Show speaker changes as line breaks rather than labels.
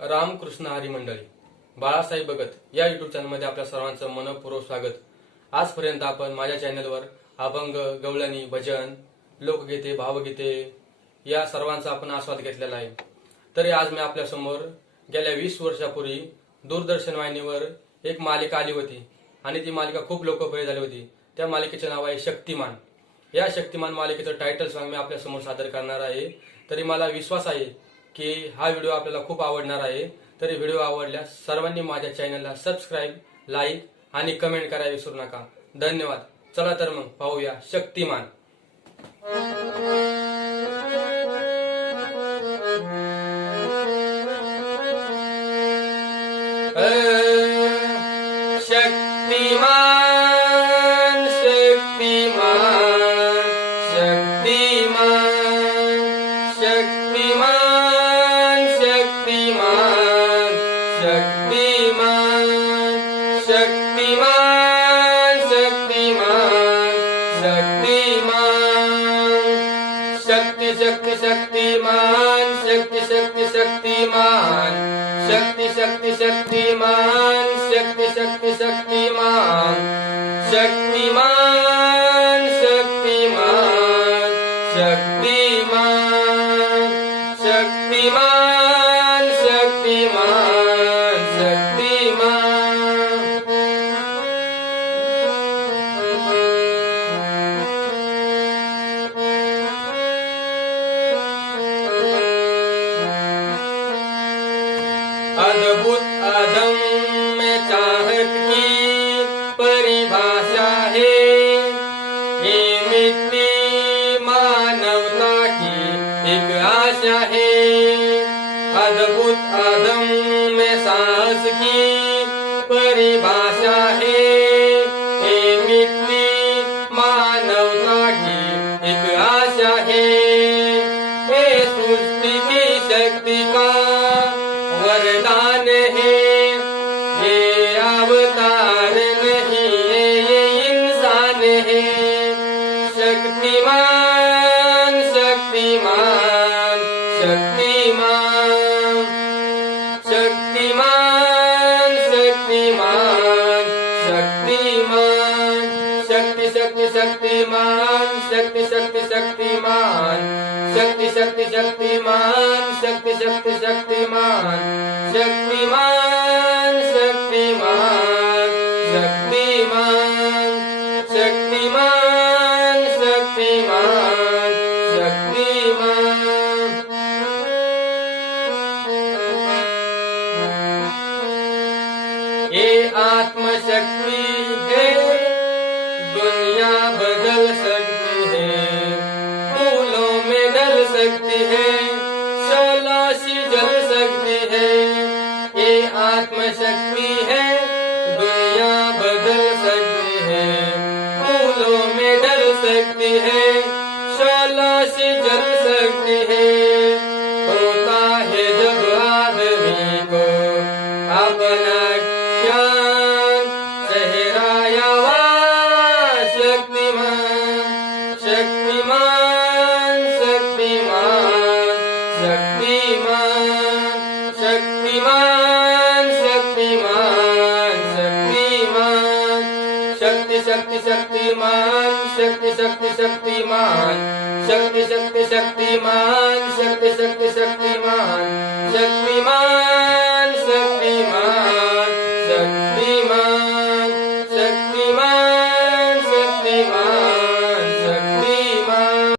रामकृष्ण हरी मंडळी बाळासाहेब भगत या युट्यूब चॅनलमध्ये आपल्या सर्वांचं मनपूर्वक स्वागत. आजपर्यंत आपण माझ्या चॅनलवर अभंग गवळणी भजन लोकगीते भावगीते या सर्वांचा आपण आस्वाद घेतलेला आहे. तरी आज मी आपल्यासमोर गेल्या वीस वर्षापूर्वी दूरदर्शन वाहिनीवर एक मालिका आली होती आणि ती मालिका खूप लोकप्रिय झाली होती. त्या मालिकेचे नाव आहे शक्तिमान. या शक्तिमान मालिकेचं टायटल सॉंग मी आपल्यासमोर सादर करणार आहे. तरी मला विश्वास आहे की हा व्हिडिओ आपल्याला खूप आवडणार आहे. तरी व्हिडिओ आवडल्यास सर्वांनी माझ्या चॅनलला सबस्क्राईब लाईक आणि कमेंट करायला विसरू नका. धन्यवाद. चला तर मग पाहूया शक्तिमान. शक्तिमान शक्तिमान शक्तिमान. शक्तिमान शक्तिमान शक्तिमान शक्ती शक्ती शक्तिमान शक्ती शक्ती शक्तिमान शक्ती शक्ती शक्तिमान शक्ती शक्ती शक्तिमान शक्तिमान शक्तिमान शक्तिमान शक्तिमान अद्भुत अदम में चाहत की परिभाषा है। ये मिट्टी मानवता की एक आशा है। अद्भुत अदम में साहस की परिभाषा है। शक्तिमान शक्तिमान शक्तिमान शक्तिमान शक्तिमान शक्ति शक्ति शक्तिमान शक्ति शक्ति शक्तिमान शक्ति शक्ति शक्तिमान शक्ति शक्ति शक्तिमान शक्तिमान शक्तिमान शक्तिमान आत्मशक्ति है। दुनिया बदल सकती है। फूलों में डल सकती है। शोलासी जल सकती है। ये आत्मशक्ति है। दुनिया बदल सकती है। फूलों में डल सकती है। शोलासी जल सकती है। शक्तिमान शक्तिमान शक्तिमान शक्ति शक्ति शक्तिमान शक्ति शक्ति शक्तिमान शक्ति शक्ति शक्तिमान शक्ति शक्ति शक्तिमान शक्ति